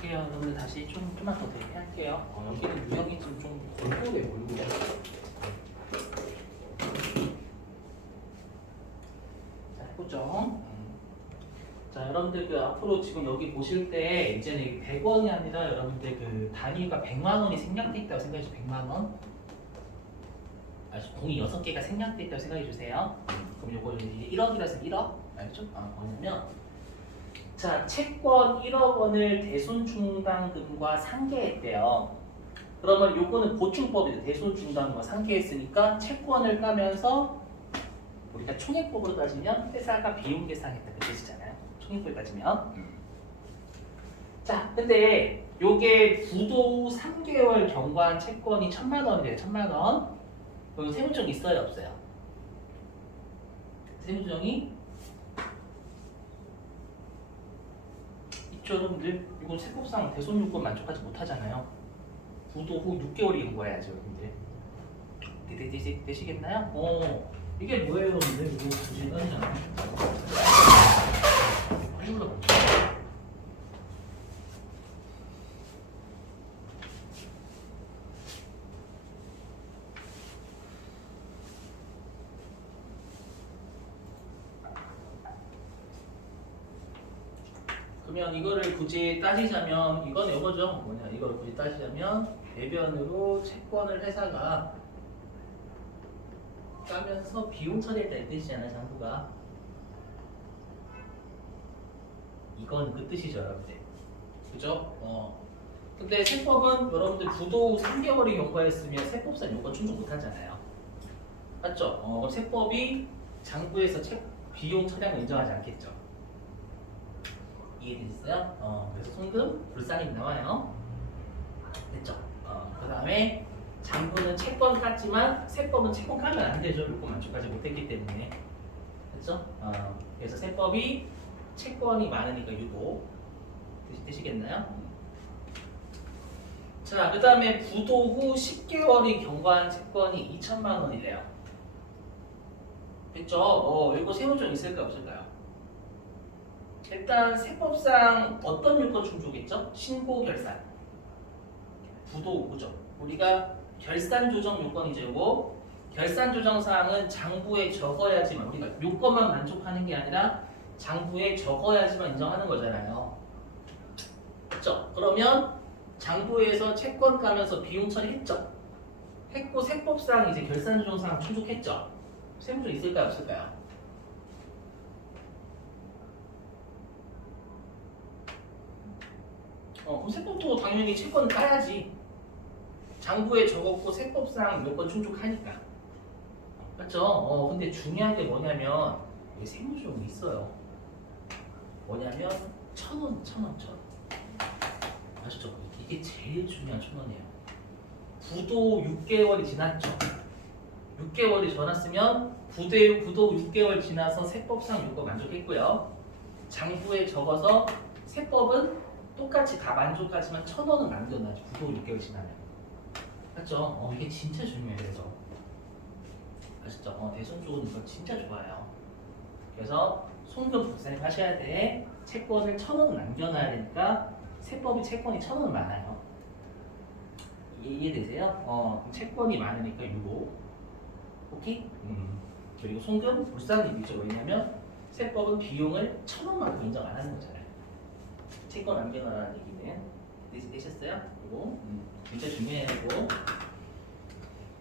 볼게요. 여러분들 다시 좀만 더 대비할게요. 여기는 유형이 좀 골고루해 골고루. 자 해보죠. 자 여러분들 그 앞으로 지금 여기 보실 때 이제는 100원이 아니라 여러분들 그 단위가 100만 원이 생략돼 있다고 생각해 주세요. 100만 원. 공이 6개가 생략돼 있다고 생각해 주세요. 그럼 요거 이제 1억이라서 1억. 알죠? 뭐냐면 자, 채권 1억 원을 대손 충당금과 상계했대요. 그러면 요거는 보충법이죠. 대손 충당금과 상계했으니까 채권을 까면서 우리가 총액법으로 따지면 회사가 비용 계산했다 그 뜻이잖아요. 총액법을 따지면. 자, 근데 요게 부도 후 3개월 경과한 채권이 1,000만 원이래요. 1,000만 원. 그럼 세무조정 있어요, 없어요? 세무조정이 여러분들 이건 세법상 대손 요건 만족하지 못하잖아요. 부도 후 6개월이 경과해야죠, 여러분들. 되시겠나요? 이게 뭐예요, 여러분들? 이거 보시면 따지잖아요. 빨리 올라가죠. 그러면 이거를 굳이 따지자면 이건 이거죠. 이걸 굳이 따지자면 대변으로 채권을 회사가 까면서 비용 처리했다 이 뜻이잖아요. 장부가. 이건 그 뜻이죠, 여러분들. 그죠? 근데 세법은 여러분들 부도 후 3개월이 경과했으면 세법상 요건 충족 못하잖아요. 맞죠? 그럼 세법이 장부에서 비용 처리한 인정하지 않겠죠. 이해되셨어요? 그래서 송금, 불상이 나와요. 됐죠? 그 다음에 장부는 채권 깠지만 세법은 채권 까면 안 되죠. 요건 만족하지 못했기 때문에. 됐죠? 그래서 세법이 채권이 많으니까 유보. 되시겠나요? 자, 그 다음에 부도 후 10개월이 경과한 채권이 2,000만 원이래요. 됐죠? 이거 세무조정 있을까 없을까요? 일단 세법상 어떤 요건 충족했죠? 신고 결산. 부도 오죠. 우리가 결산 조정 요건이죠. 요거 결산 조정 사항은 장부에 적어야지만 우리가 요건만 만족하는 게 아니라 장부에 적어야지만 인정하는 거잖아요. 그렇죠? 그러면 장부에서 채권 까면서 비용 처리했죠. 했고 세법상 이제 결산 조정 사항 충족했죠. 세무조정 있을까요, 없을까요? 그럼 세법도 당연히 채권을 까야지. 장부에 적었고 세법상 요건 충족하니까. 맞죠? 근데 중요한 게 뭐냐면 이게 세무조정이 있어요. 뭐냐면 1,000원. 아시죠? 이게 제일 중요한 1,000원이에요. 부도 6개월이 지났죠. 6개월이 지났으면 부도 6개월 지나서 세법상 요건 만족했고요. 장부에 적어서 세법은 똑같이 다 만족하지만 1,000원은 남겨놔야지. 부도 6개월 지나면. 맞죠? 이게 진짜 중요해요. 그래서 아시죠? 대손 쪽은 이거 진짜 좋아요. 그래서 송금 불산입 하셔야 돼. 채권을 1,000원은 남겨놔야 되니까 세법이 채권이 1,000원은 많아요. 이해되세요? 그럼 채권이 많으니까 유보. 오케이? 그리고 송금 불산입이죠. 왜냐면 세법은 비용을 1,000원만큼 인정 안 하는 거잖아요. 채권 남겨놔라는 얘기는 되셨어요? 이거 진짜 중요해요. 이거.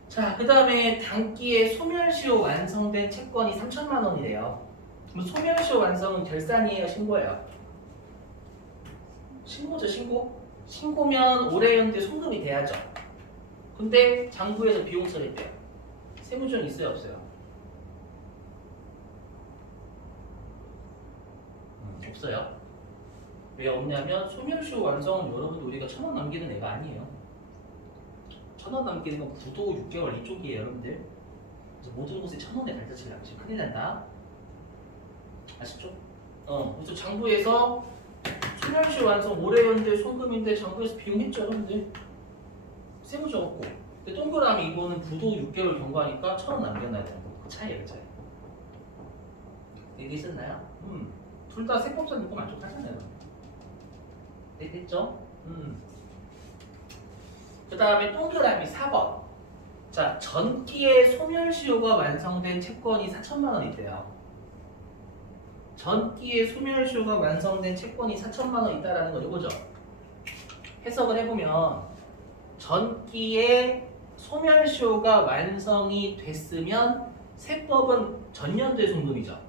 자, 그 다음에 단기에 소멸시효 완성된 채권이 3,000만 원이래요. 그럼 소멸시효 완성은 결산이에요, 신고예요? 신고죠, 신고. 신고면 올해 연대 송금이 돼야죠. 근데 장부에서 비용 처리했대요. 세무조정 있어요, 없어요? 없어요. 왜 없냐면 소멸시효 완성은 여러분들 우리가 1,000원 남기는 애가 아니에요. 1,000원 남기는 건 부도 6개월 이쪽이에요, 여러분들. 그래서 모든 곳에 1,000원의 발자취를 남기면 큰일 난다. 아시죠? 그래서 장부에서 소멸시효 완성 올해 연대 송금인데 장부에서 비용했죠, 여러분들. 세무조정 없고. 근데 동그라미 이거는 부도 6개월 경과하니까 1,000원 남겨놔야 되는 거. 그 차이예요, 그 차이. 얘기했었나요? 둘 다 세법상 요건 만족하잖아요. 됐죠? 그 다음에 동그라미 4번. 자, 전기의 소멸시효가 완성된 채권이 4천만 원 있대요. 전기의 소멸시효가 완성된 채권이 4천만 원 있다라는 거 이거죠. 해석을 해보면 전기의 소멸시효가 완성이 됐으면 세법은 전년도에 송금이죠.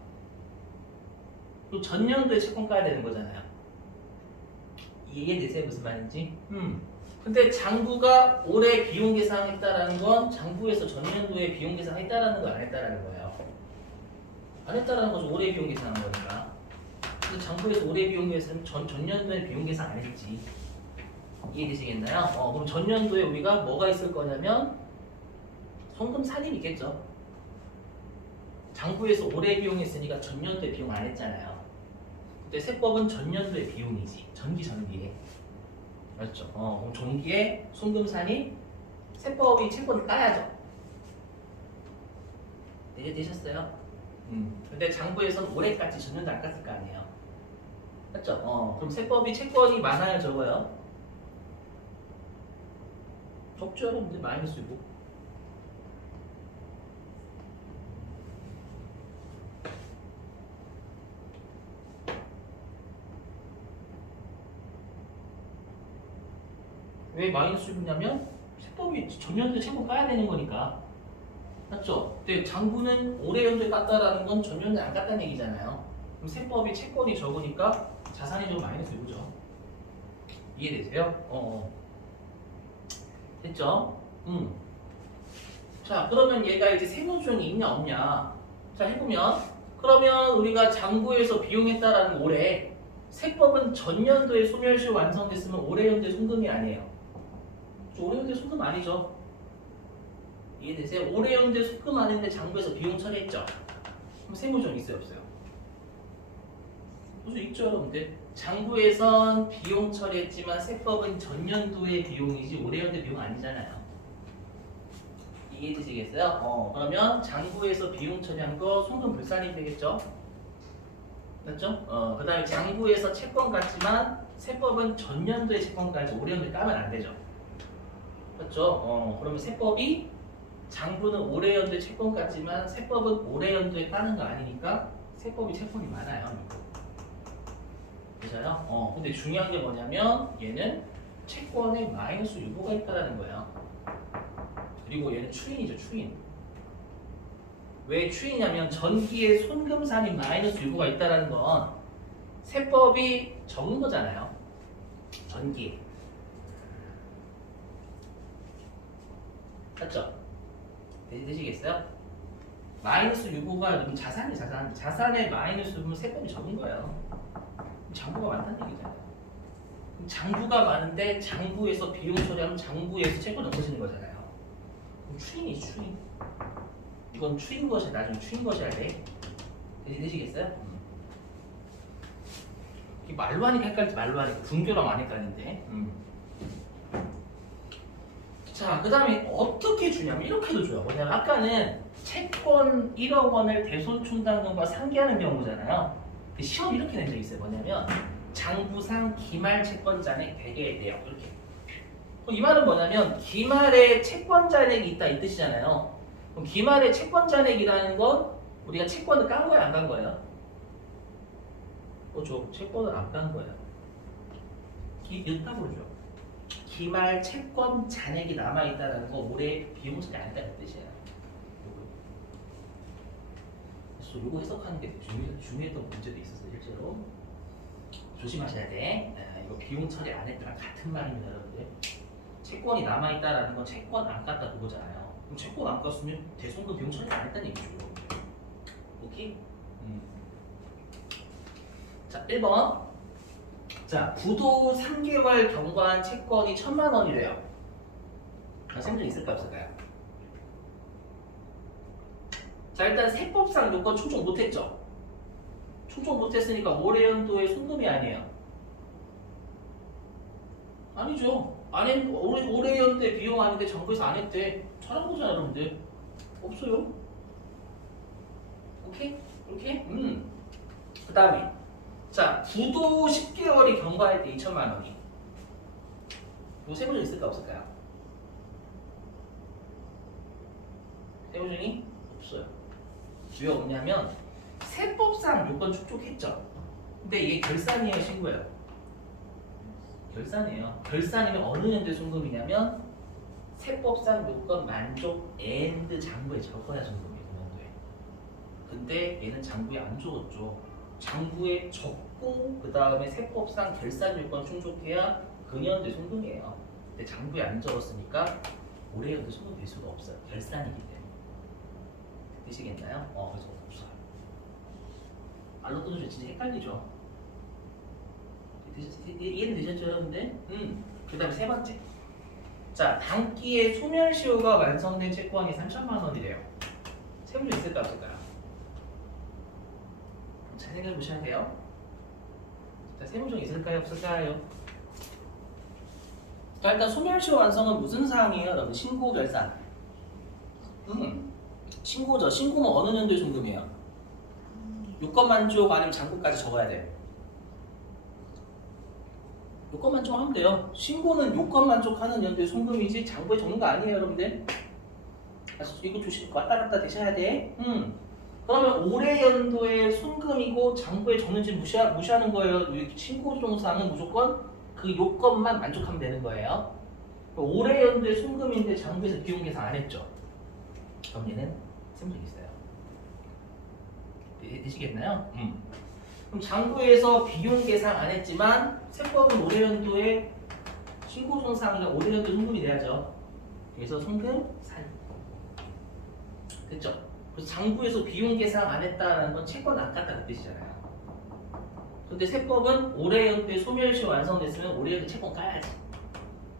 또 전년도에 채권 까야 되는 거잖아요. 이해되세요? 무슨 말인지? 근데 장부가 올해 비용 계상했다라는 건 장부에서 전년도에 비용 계상했다라는 거 안 했다라는 거예요. 안 했다라는 거죠. 올해 비용 계산한 거니까. 근데 장부에서 올해 비용 계산 전년도에 비용 계산 안 했지. 이해되시겠나요? 그럼 전년도에 우리가 뭐가 있을 거냐면 송금 살인이 있겠죠. 장부에서 올해 비용했으니까 전년도에 비용 안 했잖아요. 근데 세법은 전년도의 비용이지. 전기에. 맞죠? 그럼 종기에 송금 살인 세법이 채권을 까야죠. 되셨어요? 근데 장부에서는 올해 깠지 전년도 안 깠을 거 아니에요. 맞죠? 그럼 세법이 채권이 많아요, 적어요? 적죠, 여러분들. 마이너스고. 왜 마이너스냐면 세법이 전년도에 채권 까야 되는 거니까. 맞죠? 근데 장부는 올해 연도에 깠다라는 건 전년도에 안 깠다는 얘기잖아요. 그럼 세법이 채권이 적으니까 자산이 좀 마이너스고죠. 이해되세요? 됐죠? 자, 그러면 얘가 이제 세무조정이 있냐 없냐? 자, 해보면 그러면 우리가 장부에서 비용했다라는 올해 세법은 전년도에 소멸시효 완성됐으면 올해 연도에 송금이 아니에요. 올해 연도에 송금 아니죠? 이해되세요? 올해 연도에 송금 아닌데 장부에서 비용 처리했죠? 그럼 세무조정 있어요 없어요? 무슨 있죠 여러분들? 장부에선 비용 처리했지만 세법은 전년도의 비용이지 올해 연도의 비용 아니잖아요. 이해되시겠어요? 그러면 장부에서 비용 처리한 거 송금 불산이 되겠죠? 맞죠? 그 다음에 장부에서 채권 같지만 세법은 전년도에 채권까지 올해 연도에 까면 안 되죠. 맞죠? 그러면 세법이 장부는 올해 연도에 채권 같지만 세법은 올해 연도에 까는 거 아니니까 세법이 채권이 많아요. 그죠? 근데 중요한 게 뭐냐면 얘는 채권에 마이너스 유보가 있다라는 거예요. 그리고 얘는 추인이죠, 추인. 왜 추인이냐면 전기에 손금산이 마이너스 유보가 있다라는 건 세법이 적은 거잖아요. 전기. 맞죠? 되시겠어요? 마이너스 유보가 자산이 자산에 마이너스 유보면 세법이 적은 거예요. 장부가 많다는 얘기잖아요. 장부가 많은데 장부에서 비용 처리하면 장부에서 채권 없어지는 거잖아요. 그럼 추인이지 추인. 이건 추인 것이 나중에 추인 것이야 돼. 되시겠어요? 말로 하니까 헷갈리지 말로 하니까 분교랑 안 헷갈리는데. 자, 그 다음에 어떻게 주냐면 이렇게도 줘요. 뭐냐면 아까는 채권 1억 원을 대손충당금과 상계하는 경우잖아요. 시험 이렇게 낸 적이 있어요. 뭐냐면 장부상 기말 채권 잔액 100에 대요. 이렇게. 이 말은 뭐냐면 기말에 채권 잔액이 있다 이 뜻이잖아요. 그럼 기말에 채권 잔액이라는 건 우리가 채권을 깐 거야 안 깐 거예요? 그렇죠. 채권을 안 깐 거예요. 이렇다고 그러죠. 기말 채권 잔액이 남아있다는 거 올해 비용 처리 안 했다는 뜻이에요. 그래서 이거 해석하는 게 중요했던 문제도 있었어요. 실제로 조심하셔야 돼. 이거 비용 처리 안 했다랑 같은 말입니다. 여러분들. 채권이 남아있다는 건 채권 안 깠다 그거잖아요. 그럼 채권 안 깠으면 대손금 비용 처리 안 했다는 얘기죠. 오케이? 자, 1번. 자, 부도 3개월 경과한 채권이 1,000만 원이래요. 생존 있을까 없을까요? 자, 일단 세법상 요건 충족 못했죠. 충족 못했으니까 올해 연도에 송금이 아니에요. 아니죠. 올해 연도에 비용 아닌데 정부에서 안 했대. 잘한 거잖아, 여러분들. 없어요. 오케이? 이렇게? 그 다음에 자, 부도 10개월이 경과할 때 2천만 원이. 요 세부정 있을까 없을까요? 세부정이 없어요. 왜 없냐면 세법상 요건 충족했죠. 근데 이게 결산이에요, 신고예요? 결산이에요. 결산이면 어느 연도에 송금이냐면 세법상 요건 만족 and 장부에 적어야 송금이에요, 그 연도에. 근데 얘는 장부에 안 적었죠. 장부에 적고 그 다음에 세법상 결산 요건 충족해야 그 연도에 송금이에요. 근데 장부에 안 적었으니까 올해 연도 송금 될 수가 없어요. 결산이기 때문에. 되시겠나요? 그래서 없어요. 말로 끊어주면 진짜 헷갈리죠. 이해는 되셨죠, 여러분들? 그 다음에 세 번째. 자, 단기에 소멸시효가 완성된 채권이 3천만 원이래요. 세무조 있을까 없을까요? 잘 생각해 보셔야 돼요. 자, 세무조 있을까요 없을까요? 자, 일단 소멸시효 완성은 무슨 사항이에요, 여러분? 신고 결산. 신고죠. 신고는 어느 연도에 송금이에요? 요건 만족 아니면 잔고까지 적어야 돼요. 요건 만족하면 돼요. 신고는 요건 만족하는 연도에 송금이지 장부에 적는 거 아니에요, 여러분들. 이거 조심 왔다 갔다 되셔야 돼. 그러면 올해 연도에 송금이고 장부에 적는지 무시하는 거예요. 신고 동사는 무조건 그 요건만 만족하면 되는 거예요. 올해 연도에 송금인데 장부에서 비용 계산 안 했죠. 그럼 얘는 세무조가 있어요. 되시겠나요? 그럼 장부에서 비용 계산 안 했지만 세법은 올해 연도에 신고 정상이니까 올해 연도 송금이 돼야죠. 그래서 송금 산. 됐죠? 그래서 장부에서 비용 계산 안 했다는 건 채권 안 깠다는 뜻이잖아요. 근데 세법은 올해 연도에 소멸시 완성됐으면 올해 연도에 채권 까야지.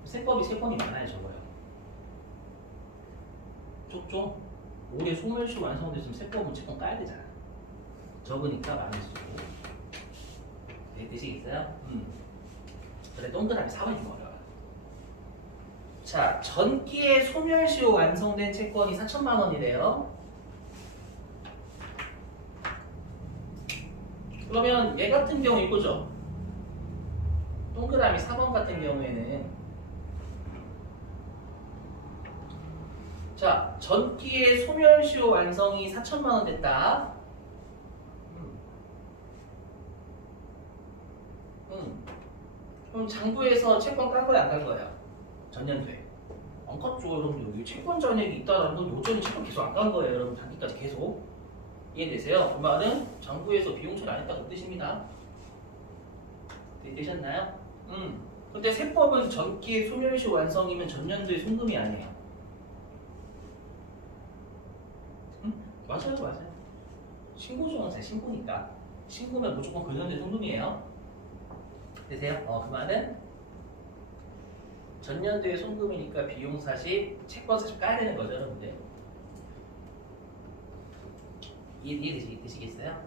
세법이 많아요, 저거요. 좁죠? 올해 소멸시 완성됐으면 세법은 채권 까야 되잖아. 적으니까 많이 쓰고. 되시겠어요? 그래, 동그라미 4번이 좀 어려워요. 자, 전기에 소멸시효 완성된 채권이 4천만 원이래요. 그러면 얘 같은 경우 이거죠. 동그라미 4번 같은 경우에는 자, 전기에 소멸시효 완성이 4천만 원 됐다. 그럼 장부에서 채권 깐 거야, 안 깐 거야? 전년도에. 안 깠죠, 여러분들. 여기 채권 잔액이 있다라는 건 요전에 채권 계속 안 깐 거예요, 여러분. 단기까지 계속. 이해되세요? 그 말은 장부에서 비용 처리 안 했다고 뜻입니다. 되셨나요? 근데 세법은 전기의 소멸시 완성이면 전년도에 송금이 아니에요. 맞아요. 신고조항사 신고니까. 신고면 무조건 그 년도에 송금이에요. 되세요? 그 말은 전년도에 송금이니까 비용 사실, 채권 사실 까야 되는 거죠, 여러분들. 이해되시겠어요?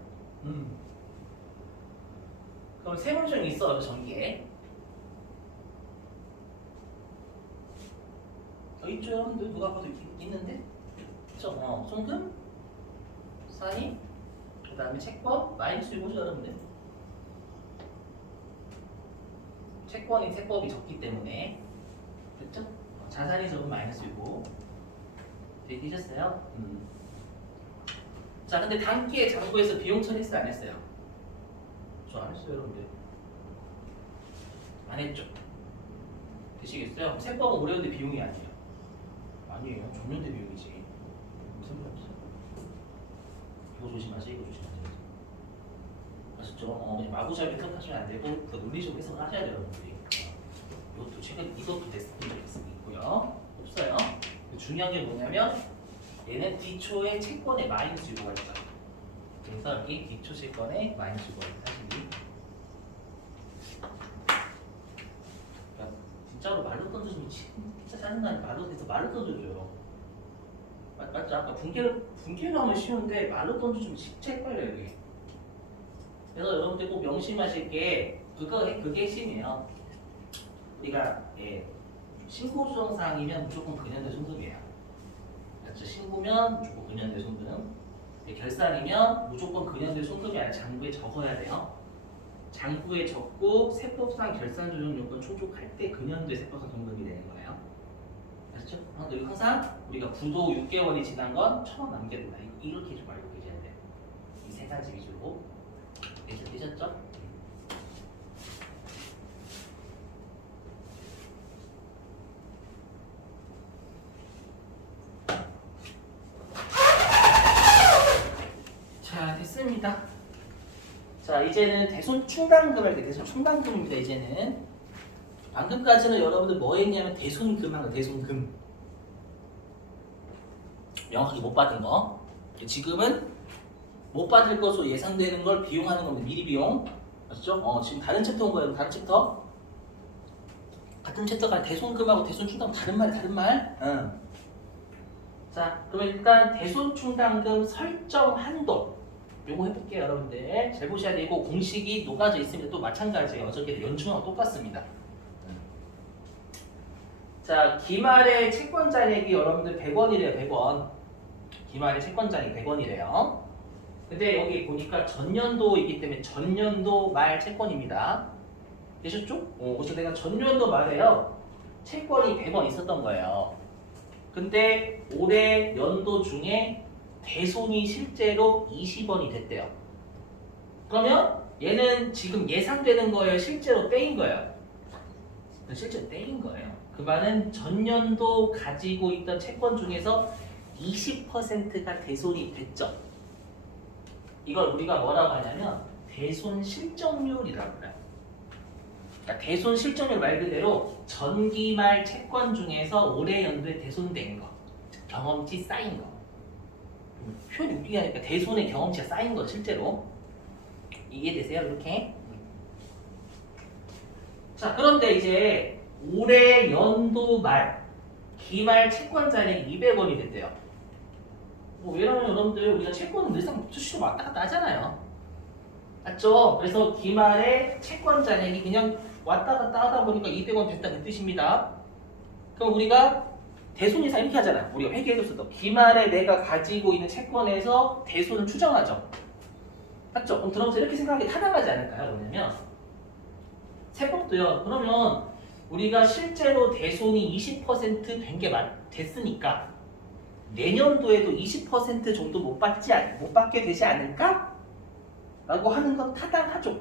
그럼 세무조항이 있어, 전기에. 있죠, 여러분들. 누가 봐도 있는데? 그쵸? 송금, 산이, 그 다음에 채권, 마이너스 이거죠, 여러분들. 채권이 세법이 적기 때문에. 그렇죠? 자산이 적으면 마이너스 이고. 되셨어요? 자, 근데 단기에 장부에서 비용 처리했어요, 안 했어요? 저 안 했어요, 여러분들. 안 했죠? 되시겠어요? 세법은 올해연대 비용이 아니에요. 아니에요. 전년대 비용이지. 무슨 말 없어요. 이거 조심하세요. 아셨죠? 그냥 마구잡이 해석하시면 안 되고 그 논리적으로 해석을 하셔야 돼요, 여러분들이. 이것도 최근 이것도 테스트 있고요. 없어요. 중요한 게 뭐냐면 얘는 기초의 채권에 마이너스 유보가 있다. 그래서 여기 기초 채권에 마이너스 유보가 있다. 사실이. 그러니까 진짜로 말로 던져주면 진짜 짜증나니까 말로 던져줘요. 맞죠? 아까 분개로 하면 쉬운데 말로 던져주면 진짜 헷갈려요, 이게. 그래서 여러분들 꼭 명심하실 게 그게 핵심이에요. 우리가 신고조정사항이면 무조건 근현대 송금이에요. 그렇죠? 신고면 무조건 근현대 송금. 결산이면 무조건 근현대 송금이 아니라 장부에 적어야 돼요. 장부에 적고 세법상 결산 조정 요건 충족할 때 금연도의 세법상 동급이 되는 거예요. 아시죠? 그리고 항상 우리가 부도 6개월이 지난 건 1,000원 남겨둔다. 이렇게 좀 알고 계셔야 돼요. 이 세 가지 위주로. 되셨죠? 자, 됐습니다. 자, 이제는 대손 충당금 할 때 대손 충당금입니다. 이제는 방금까지는 여러분들 뭐 했냐면 대손금 한 거, 대손금. 명확하게 못 받은 거. 지금은 못 받을 것으로 예상되는 걸 비용하는 겁니다. 미리 비용. 아시죠? 지금 다른 챕터 온 거예요. 다른 챕터. 같은 챕터가 대손금하고 대손충당금 다른 말이 다른 말. 응. 자, 그러면 일단 대손충당금 설정 한도. 요거 해볼게요, 여러분들. 잘 보셔야 되고 공식이 녹아져 있습니다. 또 마찬가지예요. 어저께 연충하고 똑같습니다. 자, 기말의 채권 잔액이 여러분들 100원이래요. 100원. 기말의 채권 잔액이 100원이래요. 근데 여기 보니까 전년도이기 때문에 전년도 말 채권입니다. 되셨죠? 그래서 내가 전년도 말에요. 채권이 100원 있었던 거예요. 근데 올해 연도 중에 대손이 실제로 20원이 됐대요. 그러면 얘는 지금 예상되는 거예요? 실제로 떼인 거예요? 실제로 떼인 거예요. 그 말은 전년도 가지고 있던 채권 중에서 20%가 대손이 됐죠. 이걸 우리가 뭐라고 하냐면 대손 실적률이라고 해요. 그러니까 대손 실적률 말 그대로 전기말 채권 중에서 올해 연도에 대손된 거, 경험치 쌓인 거. 표현 웃기게 하니까 대손의 경험치가 쌓인 거 실제로. 이해되세요? 이렇게. 자, 그런데 이제 올해 연도 말 기말 채권 잔액이 200원이 됐대요. 왜냐면 여러분들 우리가 채권은 늘상 수시로 왔다 갔다 하잖아요. 맞죠? 그래서 기말의 채권 잔액이 그냥 왔다 갔다 하다 보니까 200원 됐다 그 뜻입니다. 그럼 우리가 대손 예상 이렇게 하잖아요. 우리가 회계에서도 기말에 내가 가지고 있는 채권에서 대손을 추정하죠. 맞죠? 그럼 들어서 이렇게 생각하기 타당하지 않을까요? 뭐냐면 세법도요. 그러면 우리가 실제로 대손이 20% 된 게 됐으니까 내년도에도 20% 정도 못 받게 되지 않을까? 라고 하는 건 타당하죠.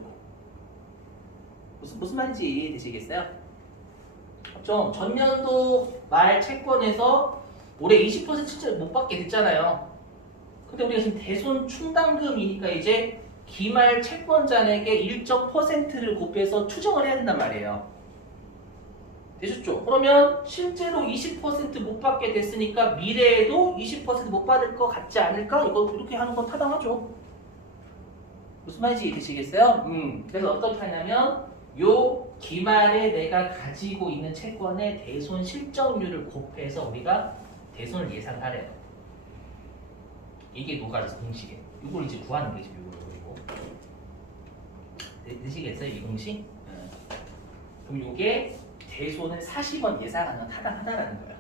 무슨 말인지 이해되시겠어요? 좀 전년도 말 채권에서 올해 20% 실제로 못 받게 됐잖아요. 근데 우리가 지금 대손 충당금이니까 이제 기말 채권 잔액의 일정 퍼센트를 곱해서 추정을 해야 된단 말이에요. 되셨죠? 그러면 실제로 20% 못 받게 됐으니까 미래에도 20% 못 받을 것 같지 않을까? 이거 이렇게 하는 건 타당하죠. 무슨 말인지 되시겠어요? 그래서 어떻게 하냐면 요 기말에 내가 가지고 있는 채권의 대손 실적률을 곱해서 우리가 대손을 예상하래요. 이게 녹아져서 공식이에요. 이걸 이제 구하는 게 지금 이거 그리고 되시겠어요? 이 공식? 그럼 요게 대손은 40원 예상하는 타당하다라는 거예요.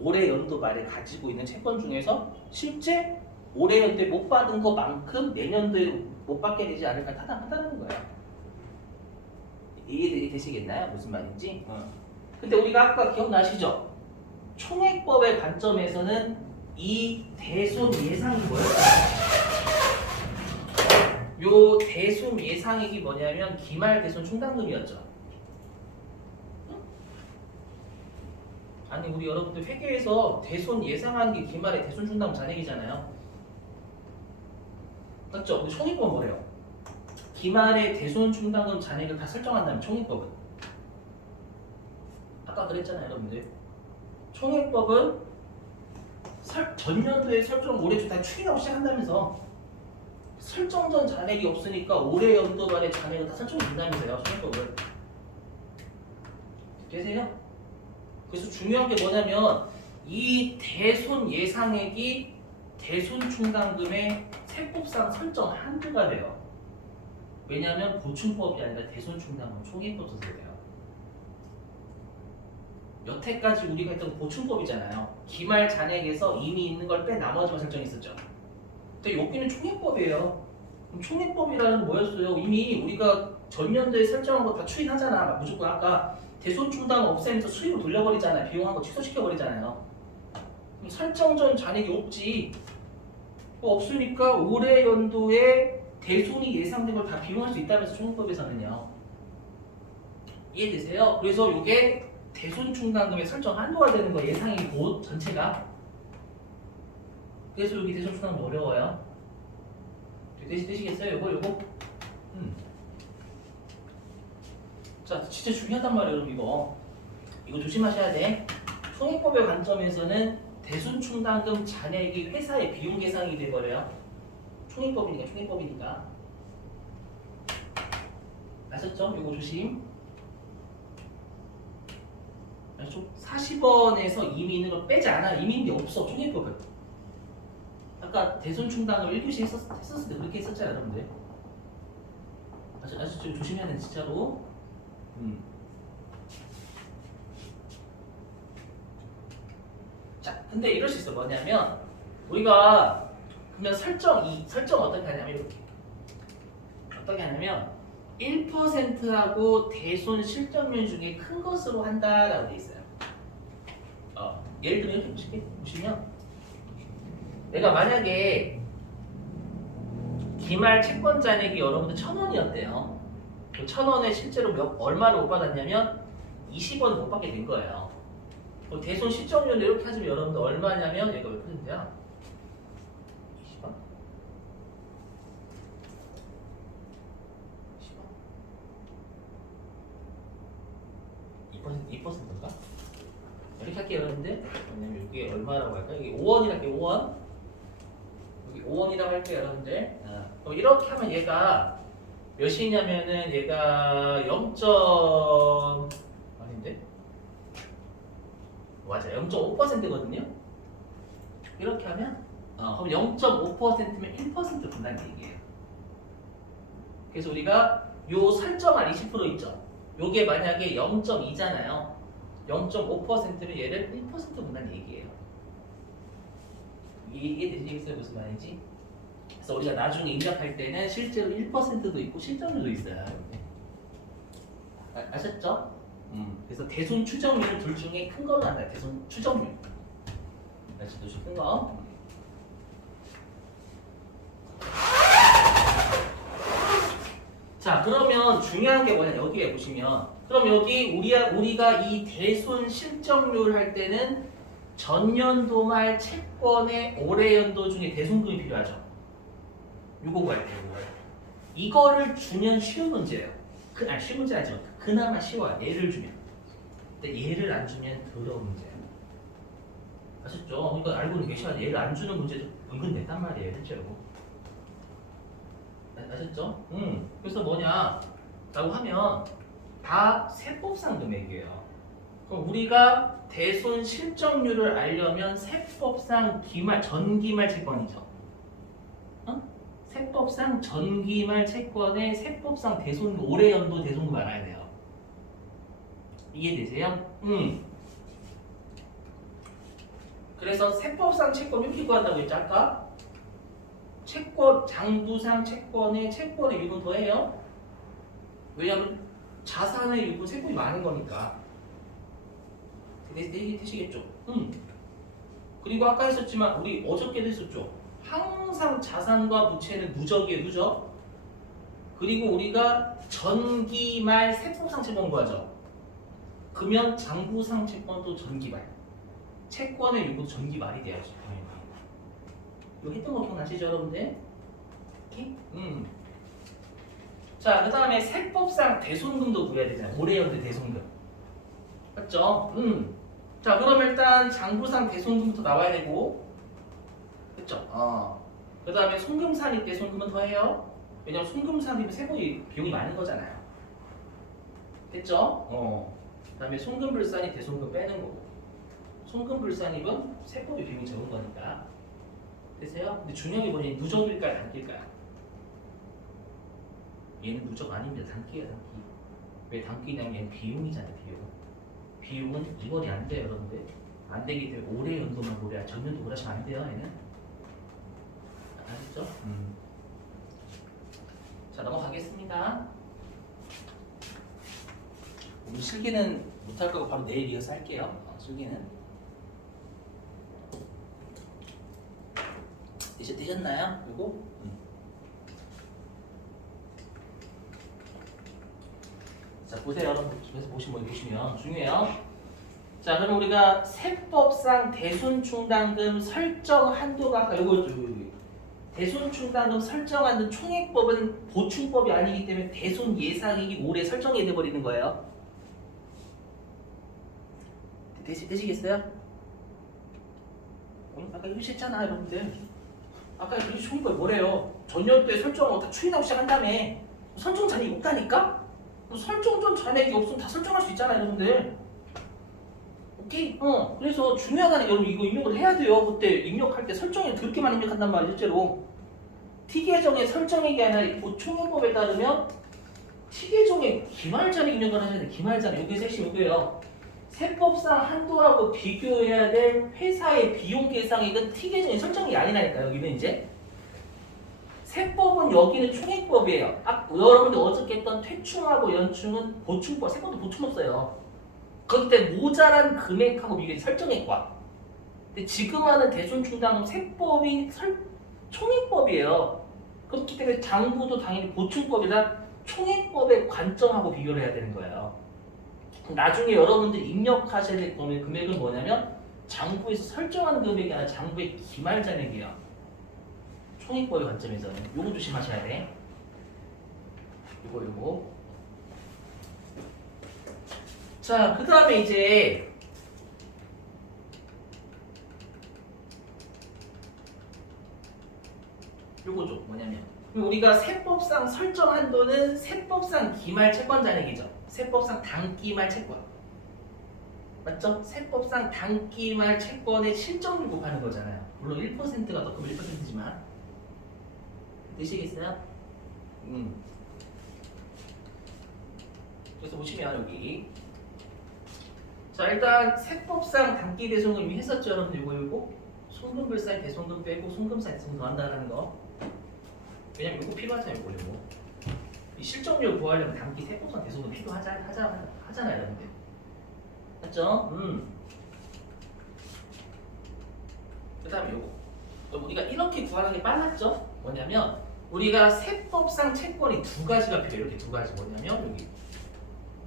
올해 연도 말에 가지고 있는 채권 중에서 실제 올해 연도에 못 받은 것만큼 내년도에 못 받게 되지 않을까 타당하다는 거예요. 이해되시겠나요? 무슨 말인지? 근데 우리가 아까 기억나시죠? 총액법의 관점에서는 이 대손 예상이 뭐였어요? 요 대손 예상액이 뭐냐면 기말 대손 충당금이었죠. 아니 우리 여러분들 회계에서 대손 예상한 게 기말의 대손 충당금 잔액이잖아요. 맞죠? 근데 총액법은 뭐래요? 기말의 대손 충당금 잔액을 다 설정한다면 총액법은 아까 그랬잖아요, 여러분들. 총액법은 전년도에 설정 올해 다 추이하고 시작한다면서 설정 전 잔액이 없으니까 올해 연도 말의 잔액은 다 설정된다면서요, 총액법을. 되세요? 그래서 중요한 게 뭐냐면 이 대손 예상액이 대손 충당금의 세법상 설정 한도가 돼요. 왜냐하면 보충법이 아니라 대손 충당금 총액법 써야 돼요. 여태까지 우리가 했던 보충법이잖아요. 기말 잔액에서 이미 있는 걸 빼 나머지만 설정했었죠. 근데 여기는 총액법이에요. 그럼 총액법이라는 건 뭐였어요? 이미 우리가 전년도에 설정한 거 다 추인하잖아. 무조건 아까 대손 충당 없애면서 수익으로 돌려버리잖아요. 비용한 거 취소시켜버리잖아요. 그럼 설정 전 잔액이 없지. 없으니까 올해 연도에 대손이 예상된 걸 다 비용할 수 있다면서 총무법에서는요. 이해되세요? 그래서 이게 대손 충당금의 설정 한도가 되는 거 예상이 곧 전체가. 그래서 여기 대손 충당금 어려워요. 되시겠어요? 요거? 자, 진짜 중요하단 말이에요, 여러분 이거 조심하셔야 돼. 총익법의 관점에서는 대손 충당금 잔액이 회사의 비용 계상이 돼버려요. 총익법이니까. 아셨죠? 요거 조심. 아셨죠? 40원에서 이민으로 빼지 않아요. 이민이 없어, 총익법은. 아까 대손 충당을 1교시 했었을 때 그렇게 했었잖아요, 여러분들. 아셨죠? 조심해야 돼, 진짜로. 자, 근데 이럴 수 있어. 뭐냐면 우리가 그러면 설정 어떻게 하냐면 이렇게 어떻게 하냐면 1%하고 대손 실적률 중에 큰 것으로 한다라고 돼 있어요. 예를 들면 이렇게 보시면 내가 만약에 기말 채권 잔액이 여러분들 1,000원이었대요. 그 1,000원에 실제로 얼마를 못 받았냐면 20원 못 받게 된 거예요. 대손 실적률 이렇게 하시면 여러분들 얼마냐면 얘가 몇 퍼센트야? 20원? 10원? 2%인가? 이렇게 할게요, 여러분들. 왜냐면 이게 얼마라고 할까요? 이게 5원이라 할게요, 5원. 여기 5원이라고 할게요, 여러분들. 그럼 이렇게 하면 얘가 몇이냐면은 얘가 0. 아닌데? 맞아, 0.5%거든요. 이렇게 하면 그럼 0.5%면 1% 분다는 얘기예요. 그래서 우리가 요 설정한 20% 있죠. 요게 만약에 0.2잖아요. 0.5%면 얘를 1% 분다는 얘기예요. 이해되시겠어요? 무슨 말인지? 그래서 우리가 나중에 입력할 때는 실제로 1%도 있고 실적률도 있어요. 아셨죠? 그래서 대손 추정률 둘 중에 큰 걸로 한다. 대손 추정률. 아시죠? 큰 거. 자, 그러면 중요한 게 뭐냐? 여기에 보시면 그럼 여기 우리가 이 대손 실적률 할 때는 전년도 말 채권의 올해 연도 중에 대손금이 필요하죠. 요거 구할 때, 요거. 이거를 주면 쉬운 문제예요. 쉬운 문제 아니죠. 그나마 쉬워요. 얘를 주면. 근데 얘를 안 주면 더러운 문제예요. 아셨죠? 이거 알고는 계셔야 돼. 얘를 안 주는 문제도 은근 냈단 말이에요. 실제로. 아셨죠? 그래서 뭐냐? 라고 하면 다 세법상 금액이에요. 그럼 우리가 대손 실적률을 알려면 세법상 전기말 채권이죠. 세법상 전기말 채권의 세법상 대손금 올해 연도 대손금 알아야 돼요. 이해되세요? 그래서 세법상 채권 이렇게 구한다고 했죠 아까? 채권 장부상 채권의 유분 더해요. 왜냐하면 자산의 유분 세법이 많은 거니까. 되시겠죠? 그리고 아까 했었지만 우리 어저께도 했었죠. 항상 자산과 부채는 누적이에요, 누적. 그리고 우리가 전기말 세법상 채권 구하죠. 그러면 장부상 채권도 전기말. 채권의 유분 전기말이 돼야죠. 이거 했던 거 기억나시죠, 여러분들? 오케이? 자, 그 다음에 세법상 대손금도 구해야 되잖아요. 올해 연도 대손금. 맞죠? 자, 그럼 일단 장부상 대손금부터 나와야 되고, 그쵸? 그 다음에 송금산입 대손금은 더해요. 왜냐면 송금산입은 세법이 비용이 많은 거잖아요. 됐죠? 그 다음에 송금불산입 대손금 빼는 거고, 송금불산입은 세법이 비용이 적은 거니까. 됐어요? 근데 중요한 게 뭐냐면 누적일까요? 단기일까요? 얘는 누적 아닙니다. 단기예요, 단기. 왜 단기냐면 얘는 비용이잖아요, 비용. 비용은 이번이 안 돼요, 여러분들. 안 되기 때문에 올해 연도만 고려, 전년도 고려하시면 안 돼요, 얘는. 아시죠? 자, 넘어가겠습니다. 오늘 실기는 못할 거고 바로 내일 이어서 할게요. 실기는 되셨나요? 그리고 자 보세요 여러분. 집에서 보시면 중요해요. 자 그럼 우리가 세법상 대손충당금 설정 한도가 아까 요거 대손충당금 설정 한도 총액법은 보충법이 아니기 때문에 대손 예상액이 올해 설정이 돼버리는 거예요. 되시겠어요? 아까 이러셨잖아 여러분들. 아까 이 총액법이 뭐래요? 전년도에 설정하고 다 추인하고 시작한다며. 설정 잔액이 없다니까? 설정 전 잔액이 없으면 다 설정할 수 있잖아 여러분들. 오케이? 그래서 중요하다는 여러분 이거 입력을 해야 돼요. 그때 입력할 때 설정에 그렇게만 입력한단 말이에요 실제로. T계정의 설정액이 아니라 보충법에 따르면 T계정의 기말잔액 입력을 하셔야 돼요. 기말잔액. 여기서 핵심 이거예요. 세법상 한도하고 비교해야 될 회사의 비용 계상액은 T계정의 설정이 아니라니까요. 여기는 이제 세법은 여기는 총액법이에요. 여러분들 어저께 했던 퇴충하고 연충은 보충법. 세법도 보충법 써요. 그렇기 때문에 모자란 금액하고 비교해 설정액과. 근데 지금 하는 대손충당금 세법이 총액법이에요. 그렇기 때문에 장부도 당연히 보충법이라 총액법의 관점하고 비교를 해야 되는 거예요. 나중에 여러분들이 입력하셔야 될 금액은 뭐냐면 장부에서 설정한 금액이 아니라 장부의 기말잔액이에요. 총액법의 관점에서는 요거 조심하셔야 돼. 요거. 자, 그 다음에 이제 요거죠. 뭐냐면 우리가 세법상 설정 한도는 세법상 기말 채권 잔액이죠. 세법상 단기말 채권. 맞죠? 세법상 단기말 채권의 실적률 곱하는 거잖아요. 물론 1%가 더 크면 1%지만 되시겠어요? 그래서 보시면 여기 자 일단 세법상 단기 대손금 이미 했었죠 여러분. 요거 송금불 사이 대손금 빼고 송금 사이 대손금 더한다는 거. 왜냐면 요거 필요하잖아요. 요거 이 실적률 구하려면 단기 세법상 대손금 필요하잖아요 여러분들. 맞죠? 그 다음에 요거 우리가 이렇게 구하는 게 빨랐죠? 뭐냐면 우리가 세법상 채권이 두 가지가 필요해요. 이렇게 두 가지. 뭐냐면 여기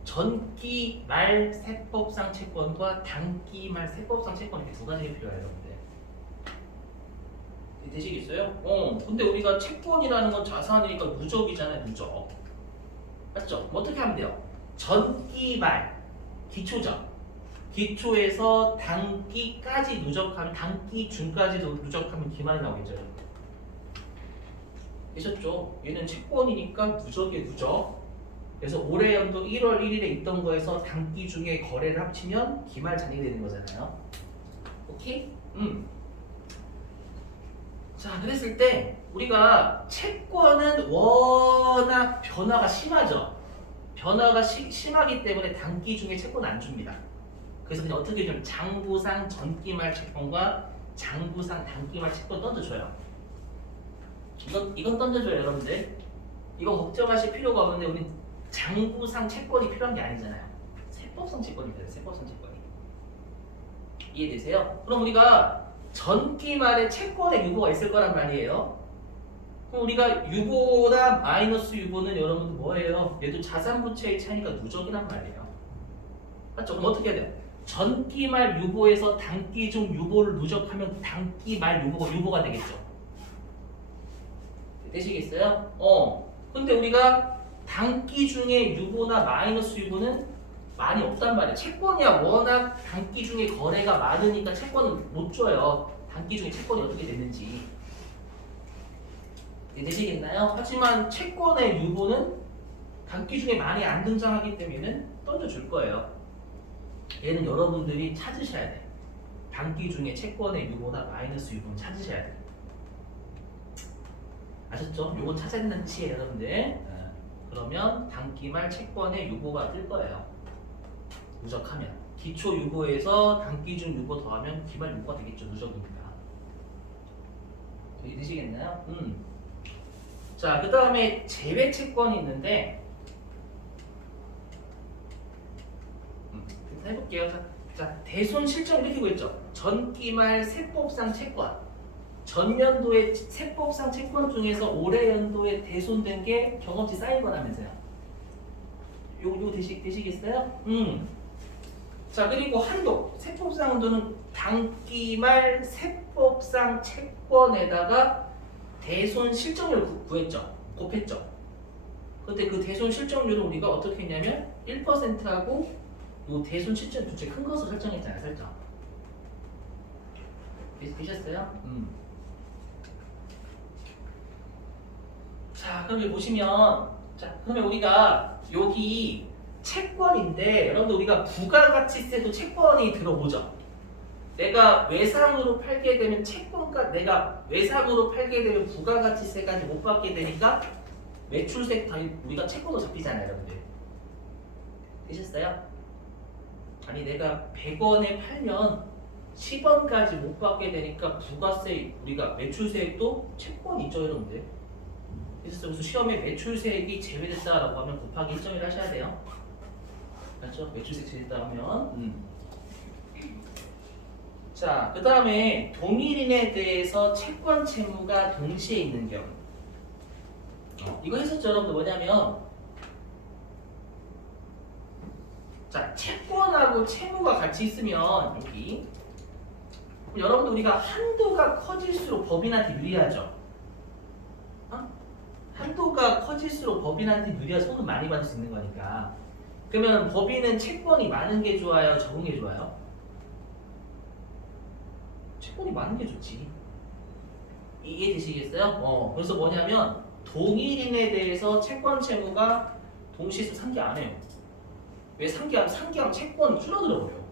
전기 말 세법상 채권과 단기 말 세법상 채권 이렇게 두 가지가 필요해요 여러분들. 되시겠어요? 근데 우리가 채권이라는 건 자산이니까 누적이잖아요. 누적. 맞죠? 어떻게 하면 돼요? 전기 말 기초죠. 기초에서 단기까지 누적하면 단기 중까지도 누적하면 기말이 나오겠죠. 되셨죠? 얘는 채권이니까 누적의 누적. 그래서 올해 연도 1월 1일에 있던 거에서 단기 중에 거래를 합치면 기말 잔액이 되는 거잖아요. 오케이? 자, 그랬을 때 우리가 채권은 워낙 변화가 심하죠. 변화가 심하기 때문에 단기 중에 채권 안 줍니다. 그래서 그냥 어떻게 좀 장부상 전기말 채권과 장부상 단기말 채권 던져줘요. 이건 던져줘요 여러분들. 이거 걱정하실 필요가 없는데 우리 장부상 채권이 필요한 게 아니잖아요. 세법상 채권입니다. 세법상 채권이. 이해되세요? 그럼 우리가 전기말에 채권의 유보가 있을 거란 말이에요. 그럼 우리가 유보나 마이너스 유보는 여러분들 뭐예요? 얘도 자산부채의 차이니까 누적이란 말이에요. 맞죠? 그럼 어떻게 해야 돼요? 전기말 유보에서 단기 중 유보를 누적하면 단기말 유보가 되겠죠. 되시겠어요? 근데 우리가 단기 중에 유보나 마이너스 유보는 많이 없단 말이에요. 채권이야 워낙 단기 중에 거래가 많으니까 채권을 못 줘요. 단기 중에 채권이 어떻게 됐는지. 되시겠나요? 하지만 채권의 유보는 단기 중에 많이 안 등장하기 때문에 던져줄 거예요. 얘는 여러분들이 찾으셔야 돼. 단기 중에 채권의 유보나 마이너스 유보는 찾으셔야 돼. 아셨죠? 요거 찾아야 된다는 뜻이에요 여러분들. 그러면 단기말 채권의 유보가 뜰 거예요. 누적하면 기초 유보에서 단기 중 유보 더하면 기말 유보가 되겠죠. 누적입니다. 이해되시겠나요? 자, 그 다음에 제외 채권이 있는데 해볼게요. 자, 대손 실적 이렇게 보였죠. 전기말 세법상 채권. 전년도의 세법상 채권 중에서 올해 연도에 대손된 게 경험치 쌓인 거라면서요. 요거 되시겠어요? 자, 그리고 한도. 세법상 한도는 단기말 세법상 채권에다가 대손 실적률 구했죠. 곱했죠. 근데 그 대손 실적률을 우리가 어떻게 했냐면 1%하고 요 대손 실적 둘째 큰 것으로 설정했잖아요. 설정. 되셨어요? 자, 그럼 여기 보시면, 자, 그러면 우리가 여기 채권인데, 여러분들 우리가 부가가치세도 채권이 들어오죠. 내가 외상으로 팔게 되면 채권가, 내가 외상으로 팔게 되면 부가가치세까지 못 받게 되니까 매출세 당연히 우리가 채권으로 잡히잖아요, 여러분들. 되셨어요? 아니 내가 100원에 팔면 10원까지 못 받게 되니까 부가세 우리가 매출세액도 채권이죠, 여러분들. 그래서 시험에 매출세액이 제외됐다라고 하면 곱하기 1.1 하셔야 돼요. 맞죠? 매출세액 제외됐다 하면. 자, 그 다음에 동일인에 대해서 채권 채무가 동시에 있는 경우. 이거 했었죠, 여러분들. 뭐냐면 자, 채권하고 채무가 같이 있으면 여기 여러분들 우리가 한도가 커질수록 법인한테 유리하죠. 한도가 커질수록 법인한테 유리한 손을 많이 받을 수 있는 거니까. 그러면 법인은 채권이 많은 게 좋아요, 적은 게 좋아요? 채권이 많은 게 좋지. 이해되시겠어요? 그래서 뭐냐면 동일인에 대해서 채권 채무가 동시에 상기 안 해요. 왜 상기하면 채권이 줄어들어버려요.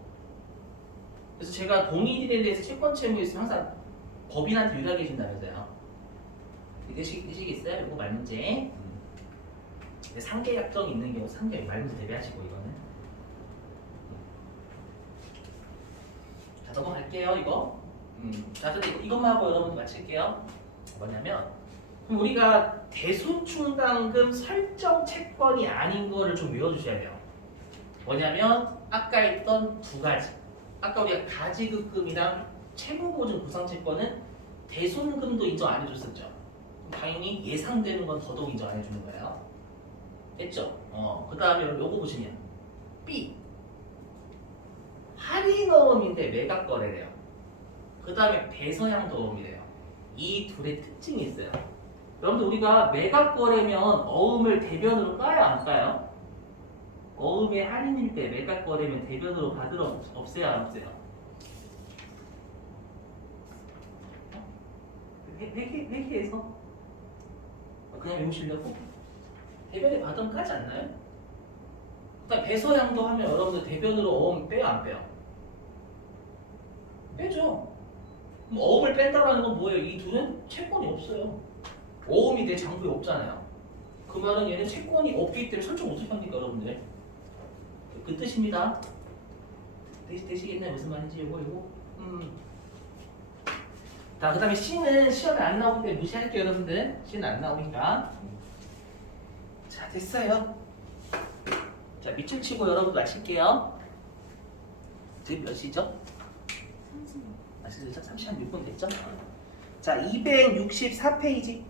그래서 제가 동일인에 대해서 채권 채무 있으면 항상 법인한테 유리하게 해준다면서요. 되시겠어요? 이거 말 문제. 상계 약정이 있는 경우 상계 말 문제 대비하시고 이거는. 자, 넘어갈게요 이거. 자, 근데 이것만 하고 여러분 마칠게요. 뭐냐면 그럼 우리가 대손충당금 설정 채권이 아닌 거를 좀 외워주셔야 돼요. 뭐냐면 아까 했던 두 가지. 아까 우리가 가지급금이랑 채무보증 보상채권은 대손금도 인정 안 해줬었죠. 당연히 예상되는 건 더더욱 인정 안 해주는 거예요. 됐죠? 그 다음에 요거 보시면 B 할인어음인데 매각거래래요. 그 다음에 배서양도어음이래요. 이 둘의 특징이 있어요. 여러분들 우리가 매각거래면 어음을 대변으로 까요 안 까요? 어음의 할인일 때 매각거래면 대변으로 받으러 없애요 안 없애요? 회계에서 그냥 외우시려고? 대변에 받으면 까지 않나요? 그러니까 배서양도 하면 여러분들 대변으로 어음 빼요 안 빼요? 빼죠. 그럼 어음을 뺀다라는 건 뭐예요? 이 둘은 채권이 없어요. 어음이 내 장부에 없잖아요. 그 말은 얘는 채권이 없기 때문에 설정 어떻게 합니까 여러분들? 그 뜻입니다. 되시겠나요? 무슨 말인지 이거. 자, 그 다음에 C는 시험에 안 나오기 때문에 무시할게요 여러분들. C는 안 나오니까. 자, 됐어요. 자, 밑줄 치고 여러분 마칠게요. 지금 몇 시죠? 36분 됐죠? 자, 264페이지.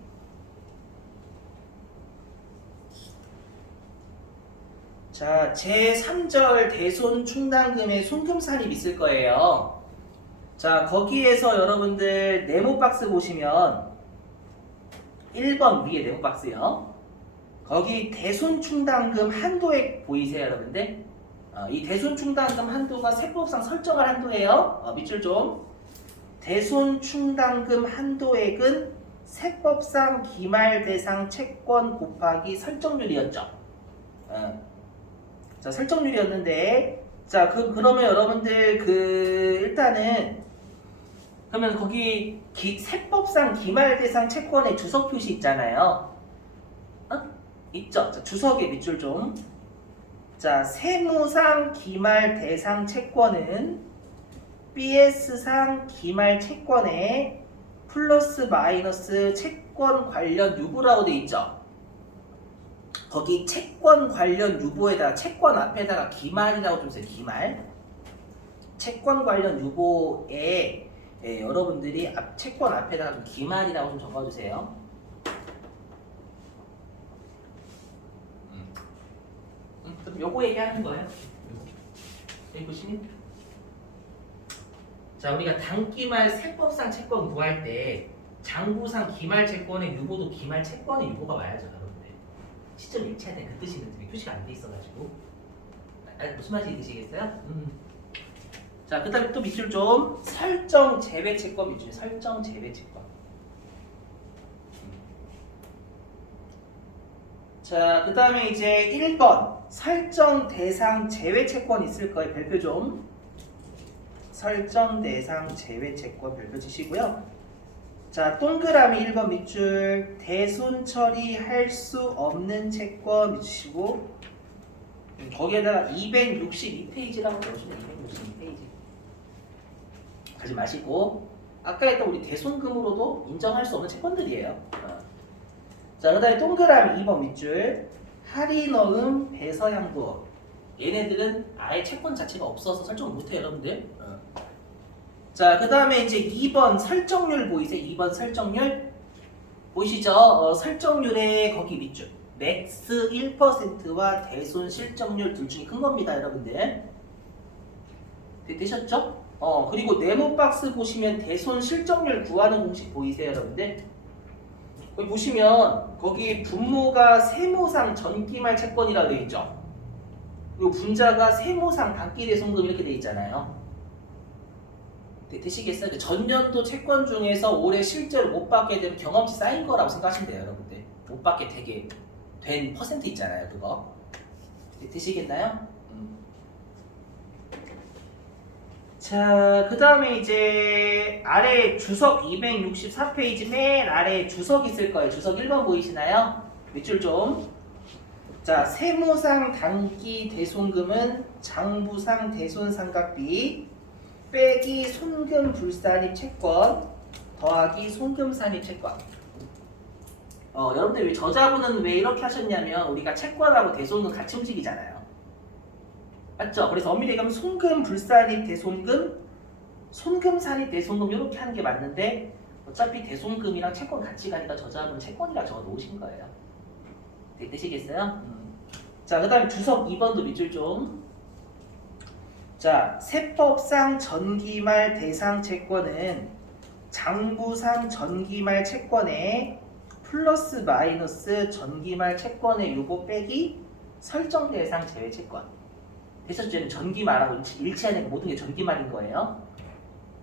자, 제3절 대손 충당금의 손금산입 있을 거예요. 자, 거기에서 여러분들 네모 박스 보시면 1번 위에 네모 박스요. 거기 대손 충당금 한도액 보이세요, 여러분들? 이 대손 충당금 한도가 세법상 설정할 한도예요. 밑줄 좀. 대손 충당금 한도액은 세법상 기말 대상 채권 곱하기 설정률이었죠. 자, 설정률이었는데, 자, 그러면 여러분들 일단은 그러면 거기 세법상 기말 대상 채권의 주석 표시 있잖아요. 있죠. 자, 주석의 밑줄 좀. 자, 세무상 기말 대상 채권은 BS상 기말 채권에 플러스 마이너스 채권 관련 유보라고 돼 있죠. 거기 채권 관련 유보에다가 채권 앞에다가 기말이라고 좀 써요. 기말. 채권 관련 유보에 여러분들이 채권 앞에다가 좀 기말이라고 좀 적어주세요. 그럼 요거 얘기하는 거예요. 여기 보시면 자, 우리가 단기말 세법상 채권 구할 때 장부상 기말 채권의 유보도 기말 채권의 유보가 와야죠, 여러분들. 시점 일치해야 돼. 그 뜻이 있는데 표시가 안 돼 있어가지고. 무슨 말인지 드시겠어요? 자, 그 다음에 또 밑줄 좀 설정 제외 채권 밑줄. 설정 제외 채권. 자, 그 다음에 이제 1번 설정 대상 제외 채권 있을 거예요. 별표 좀. 설정 대상 제외 채권 별표 치시고요. 자, 동그라미 1번 밑줄 대손 처리할 수 없는 채권 밑주시고 거기에다가 262페이지라고 넣으시면 262페이지 가지 마시고 아까 했던 우리 대손금으로도 인정할 수 없는 채권들이에요. 자, 그 다음에 동그라미 2번 밑줄 할인어음 배서양도 얘네들은 아예 채권 자체가 없어서 설정을 못해요, 여러분들. 자, 그 다음에 이제 2번 설정률 보이세요? 2번 설정률 보이시죠? 설정률의 거기 밑줄 맥스 1%와 대손 실적률 둘 중에 큰 겁니다, 여러분들. 되셨죠? 그리고 네모 박스 보시면 대손 실적률 구하는 공식 보이세요, 여러분들? 거기 보시면 거기 분모가 세모상 전기말 채권이라고 되어 있죠. 그리고 분자가 세모상 단기대손금 이렇게 되어 있잖아요. 되시겠어요? 전년도 채권 중에서 올해 실제로 못 받게 되면 경험치 쌓인 거라고 생각하시면 돼요, 여러분들. 못 받게 되게 된 퍼센트 있잖아요, 그거. 되시겠나요? 자, 그 다음에 이제 아래 주석 264페이지 맨 아래 주석 있을 거예요. 주석 1번 보이시나요? 밑줄 좀. 자, 세무상 단기 대손금은 장부상 대손상각비 빼기 손금 불산입 채권 더하기 손금 산입 채권. 여러분들 왜 저자분은 왜 이렇게 하셨냐면 우리가 채권하고 대손금 같이 움직이잖아요. 맞죠? 그래서 엄밀히 얘기하면 손금 불산입 대손금, 손금 산입 대손금 이렇게 하는 게 맞는데 어차피 대손금이랑 채권 같이 가니까 저자분은 채권이라 적어 놓으신 거예요. 되시겠어요? 자, 그 다음에 주석 2번도 밑줄 좀. 자, 세법상 전기말 대상 채권은 장부상 전기말 채권에 플러스 마이너스 전기말 채권의 유보 빼기 설정 대상 제외 채권. 되셨죠? 전기말하고 일치하는 모든 게 전기말인 거예요.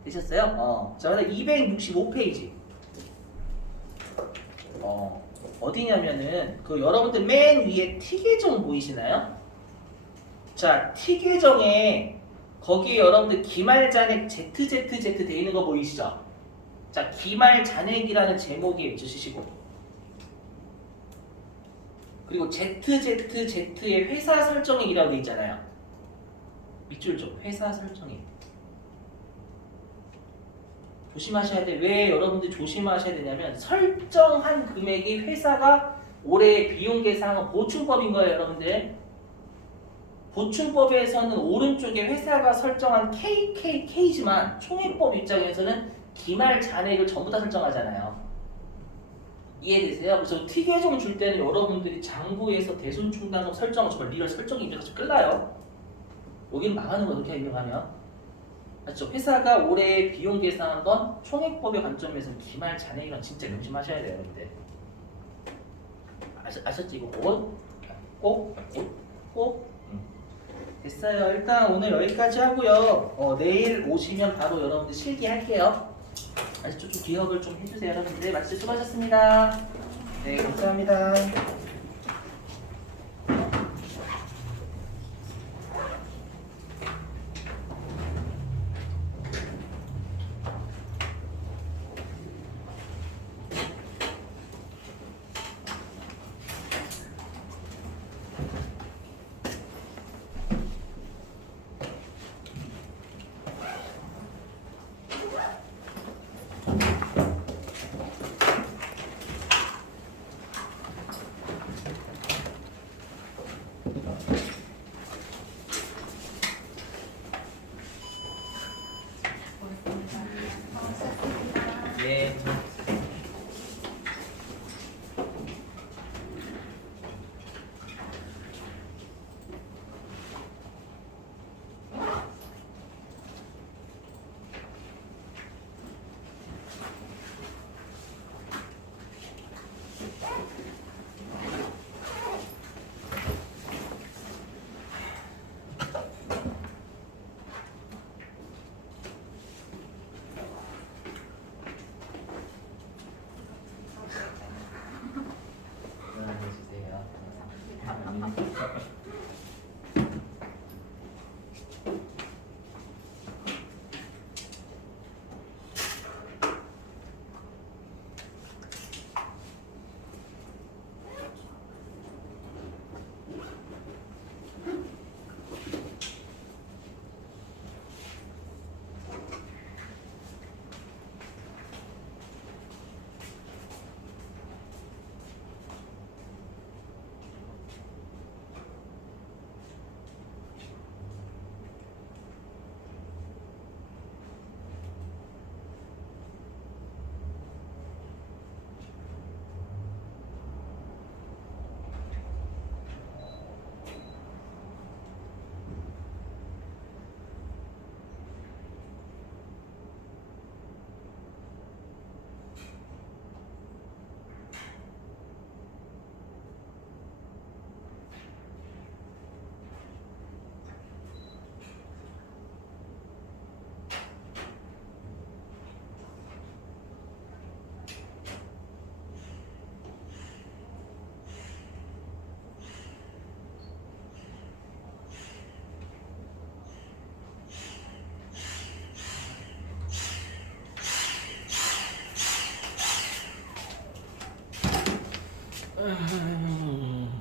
되셨어요? 자, 그다음 265페이지. 어디냐면은 그 여러분들 맨 위에 T 계정 보이시나요? 자, T 계정에 거기에 여러분들 기말 잔액 ZZZ 돼 있는 거 보이시죠? 자, 기말 잔액이라는 제목에 붙이시고 그리고 ZZZ의 회사 설정액이라고 돼 있잖아요. 밑줄 좀 회사 설정액. 조심하셔야 돼. 왜 여러분들 조심하셔야 되냐면 설정한 금액이 회사가 올해 비용 계산한 보충법인 거예요, 여러분들. 보충법에서는 오른쪽에 회사가 설정한 KKK지만 총액법 입장에서는 기말 잔액을 전부 다 설정하잖아요. 이해되세요? 그래서 T계정 줄 때는 여러분들이 장부에서 대손 충당금 설정을 정말 리얼 설정이 입력해서 끝나요. 여기는 망하는 거 어떻게 입력하면? 맞죠? 회사가 올해 비용 계산한 건 총액법의 관점에서는 기말 잔액이랑 진짜 명심하셔야 돼요, 여러분들. 아셨지? 이거 꼭. 됐어요. 일단 오늘 여기까지 하고요. 내일 오시면 바로 여러분들 실기할게요. 아시죠? 좀 기억을 좀 해주세요, 여러분들. 말씀 수고하셨습니다. 네, 감사합니다.